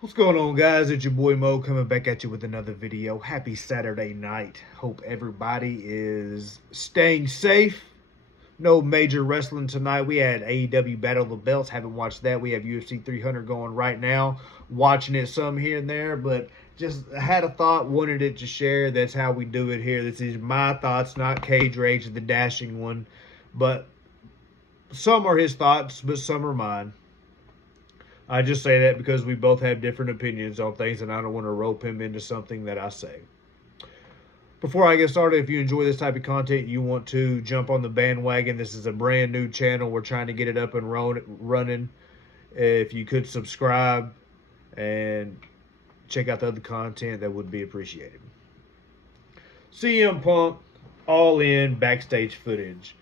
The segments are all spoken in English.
What's going on, guys? It's your boy Mo coming back at you with another video. Happy Saturday night. Hope everybody is staying safe. No major wrestling tonight. We had AEW Battle of the Belts. Haven't watched that. We have UFC 300 going right now. Watching it some here and there, but just had a thought, wanted it to share. That's how we do it here. This is my thoughts, not Cage Rage, the dashing one. But some are his thoughts, but some are mine. I just say that because we both have different opinions on things, and I don't want to rope him into something that I say. Before I get started, if you enjoy this type of content, you want to jump on the bandwagon. This is a brand new channel. We're trying to get it up and running. If you could subscribe and check out the other content, that would be appreciated. CM Punk, all in backstage footage.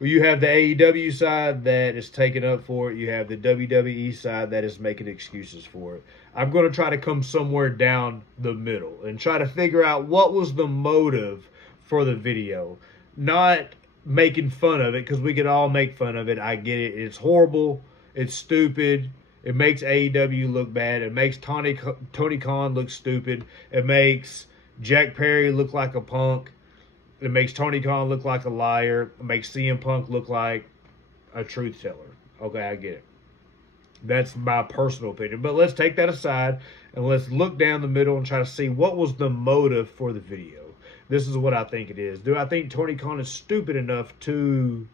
You have the AEW side that is taking up for it. You have the WWE side that is making excuses for it. I'm going to try to come somewhere down the middle and try to figure out what was the motive for the video. Not making fun of it, because we could all make fun of it. I get it. It's horrible. It's stupid. It makes AEW look bad. It makes Tony Khan look stupid. It makes Jack Perry look like a punk. It makes Tony Khan look like a liar. It makes CM Punk look like a truth teller. Okay, I get it. That's my personal opinion. But let's take that aside and let's look down the middle and try to see what was the motive for the video. This is what I think it is. Do I think Tony Khan is stupid enough to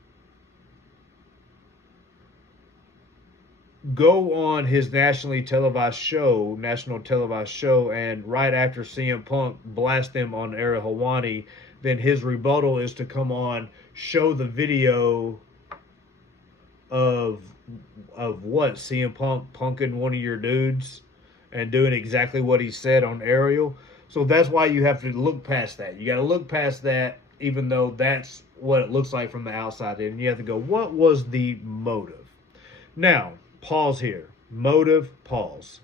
go on his national televised show, and right after CM Punk blast them on Ariel Helwani, then his rebuttal is to come on, show the video of what? CM Punk punking one of your dudes and doing exactly what he said on Ariel. So that's why you have to look past that. You got to look past that, even though that's what it looks like from the outside in. You have to go, what was the motive? Now, pause here. Motive, pause.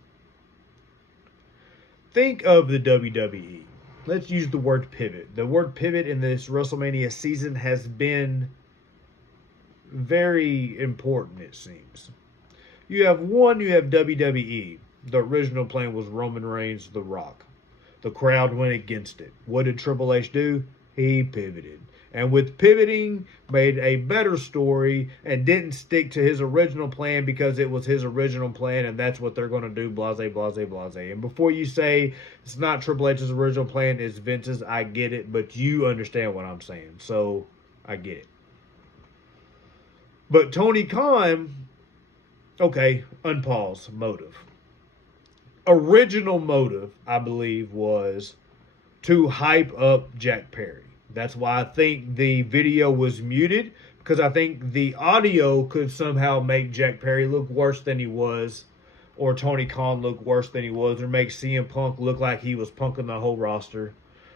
Think of the WWE. Let's use the word pivot. The word pivot in this WrestleMania season has been very important, it seems. You have WWE. The original plan was Roman Reigns, The Rock. The crowd went against it. What did Triple H do? He pivoted. And with pivoting, made a better story and didn't stick to his original plan because it was his original plan and that's what they're going to do, blase, blase, blase. And before you say it's not Triple H's original plan, it's Vince's, I get it, but you understand what I'm saying. So, I get it. But Tony Khan, okay, unpause, motive. Original motive, I believe, was to hype up Jack Perry. That's why I think the video was muted, because I think the audio could somehow make Jack Perry look worse than he was, or Tony Khan look worse than he was, or make CM Punk look like he was punking the whole roster,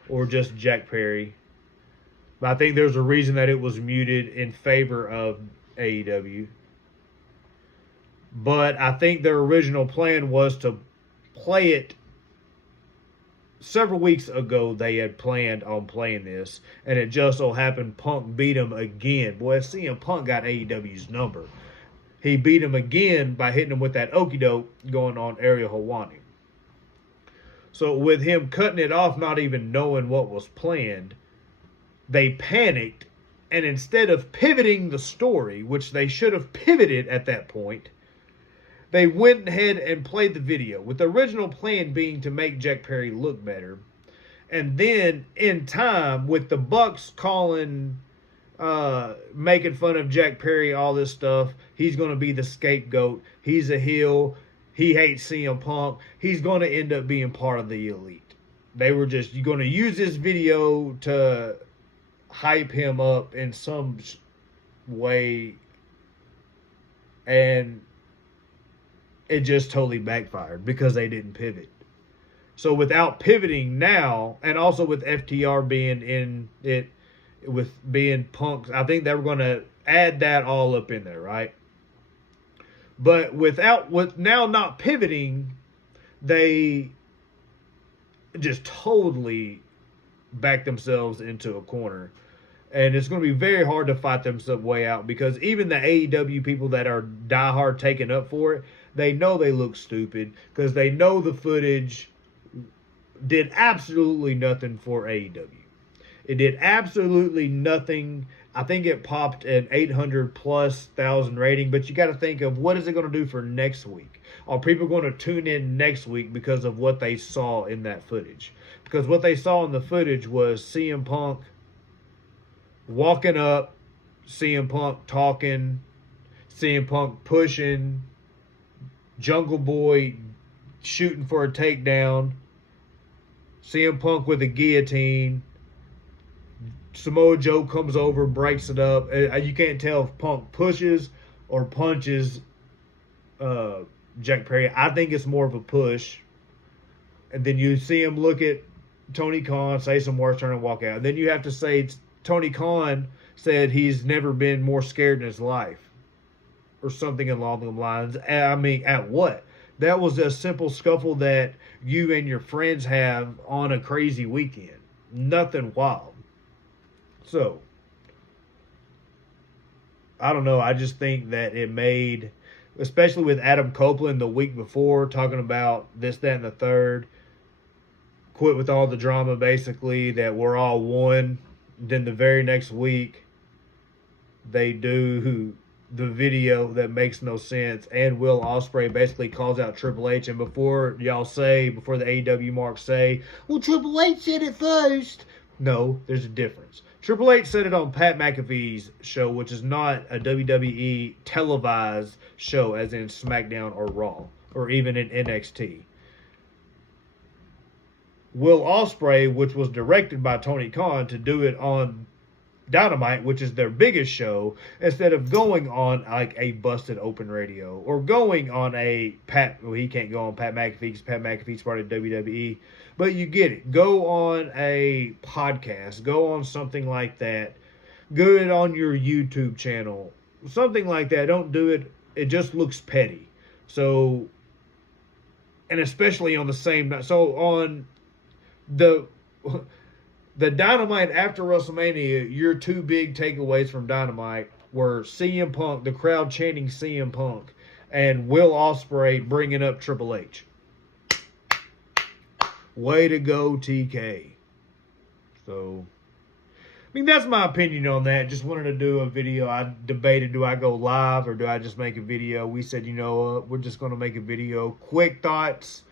or just Jack Perry. But I think there's a reason that it was muted in favor of AEW. But I think their original plan was to play it. Several weeks ago, they had planned on playing this, and it just so happened Punk beat him again. Boy, CM Punk got AEW's number. He beat him again by hitting him with that okie doke going on Ariel Helwani. So with him cutting it off, not even knowing what was planned, they panicked, and instead of pivoting the story, which they should have pivoted at that point, they went ahead and played the video, with the original plan being to make Jack Perry look better. And then, in time, with the Bucks calling, making fun of Jack Perry, all this stuff, he's going to be the scapegoat. He's a heel. He hates CM Punk. He's going to end up being part of the Elite. They were just going to use this video to hype him up in some way. And it just totally backfired because they didn't pivot. So without pivoting now, and also with FTR being in it, with being Punk's, I think they were going to add that all up in there, right? But with now not pivoting, they just totally backed themselves into a corner. And it's going to be very hard to fight themselves way out, because even the AEW people that are diehard taking up for it, They know they look stupid because they know the footage did absolutely nothing for AEW. It did absolutely nothing. I think it popped an 800 plus thousand rating, but you got to think of what is it going to do for next week? Are people going to tune in next week because of what they saw in that footage? Because what they saw in the footage was CM Punk walking up, CM Punk talking, CM Punk pushing, Jungle Boy shooting for a takedown, CM Punk with a guillotine. Samoa Joe comes over, breaks it up. You can't tell if Punk pushes or punches Jack Perry. I think it's more of a push. And then you see him look at Tony Khan, say some words, turn and walk out. And then you have to say Tony Khan said he's never been more scared in his life. Or something along those lines. I mean, at what? That was a simple scuffle that you and your friends have on a crazy weekend. Nothing wild. So, I don't know. I just think that it made, especially with Adam Copeland the week before, talking about this, that, and the third, quit with all the drama, basically, that we're all one. Then the very next week, they do the video that makes no sense, and Will Ospreay basically calls out Triple H. And before the AEW marks say, well, Triple H said it first. No, there's a difference. Triple H said it on Pat McAfee's show, which is not a WWE televised show, as in SmackDown or Raw, or even in NXT. Will Ospreay, which was directed by Tony Khan, to do it on Dynamite, which is their biggest show, instead of going on like a busted open radio or going on a he can't go on Pat McAfee because Pat McAfee's part of WWE, but you get it. Go on a podcast, go on something like that, go it on your YouTube channel, something like that. Don't do it. It just looks petty. So, and especially on the same night. So on the Dynamite after WrestleMania, your two big takeaways from Dynamite were CM Punk, the crowd chanting CM Punk, and Will Ospreay bringing up Triple H. Way to go, TK. So, I mean, that's my opinion on that. Just wanted to do a video. I debated, do I go live or do I just make a video? We said, you know, we're just going to make a video. Quick thoughts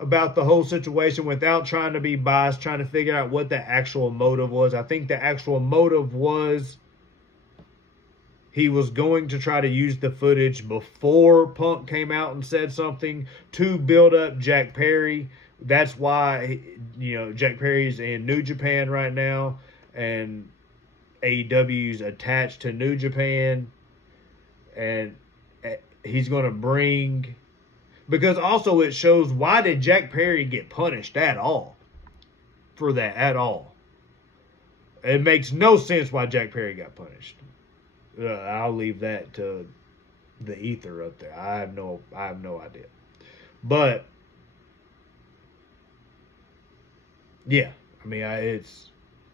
about the whole situation without trying to be biased, trying to figure out what the actual motive was. I think the actual motive was he was going to try to use the footage before Punk came out and said something to build up Jack Perry. That's why, you know, Jack Perry's in New Japan right now, and AEW's attached to New Japan, and he's going to bring... Because also it shows, why did Jack Perry get punished at all for that at all? It makes no sense why Jack Perry got punished. I'll leave that to the ether up there. I have no idea. But yeah, I mean, it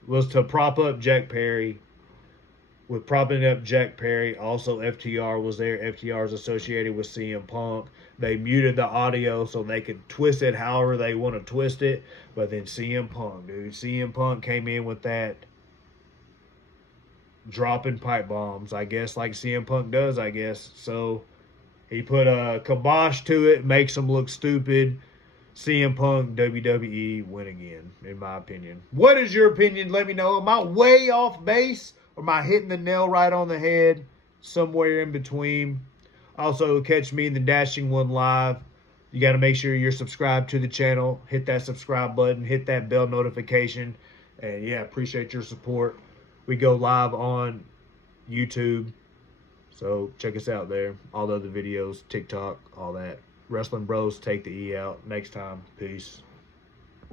was to prop up Jack Perry. With propping up Jack Perry, also FTR was there. FTR is associated with CM Punk. They muted the audio so they could twist it however they want to twist it. But then CM Punk, dude. CM Punk came in with that dropping pipe bombs, I guess, like CM Punk does, I guess. So he put a kibosh to it, makes them look stupid. CM Punk, WWE, win again, in my opinion. What is your opinion? Let me know. Am I way off base? Or am I hitting the nail right on the head? Somewhere in between. Also, catch me in the Dashing One Live. You got to make sure you're subscribed to the channel. Hit that subscribe button. Hit that bell notification. And yeah, appreciate your support. We go live on YouTube. So check us out there. All the other videos, TikTok, all that. Wrestling Bros, take the E out. Next time. Peace.